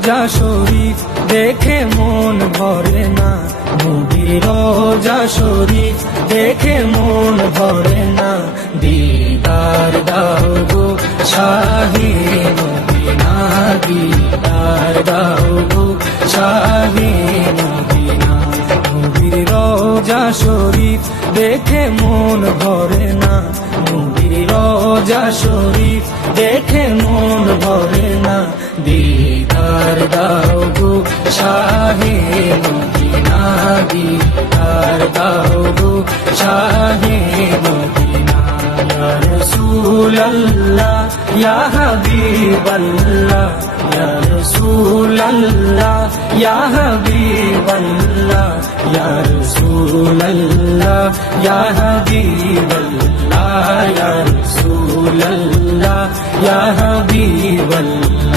রোজা শরীফ দেখে মন ভরে না, নবীর রোজা শরীফ দেখে মন ভরে না। দিদার দাও গো শাহে মদিনা, দিদার দাও গো শাহে মদিনা। নবীর রোজা শরীফ দেখে মন ভরে না, নবীর রোজা শরীফ দেখে মন ভরে না। দিদার দাও গো শাহে মদিনা, দিদার দাও গো শাহে মদিনা। ইয়া রাসূলুল্লাহ ইয়া হাবিবাল্লাহ, ইয়া রাসূলুল্লাহ ইয়া হাবিবাল্লাহ, ইয়া রাসূলুল্লাহ ইয়া হাবিবাল্লাহ, ইয়া রাসূলুল্লাহ ইয়া হাবিবাল্লাহ।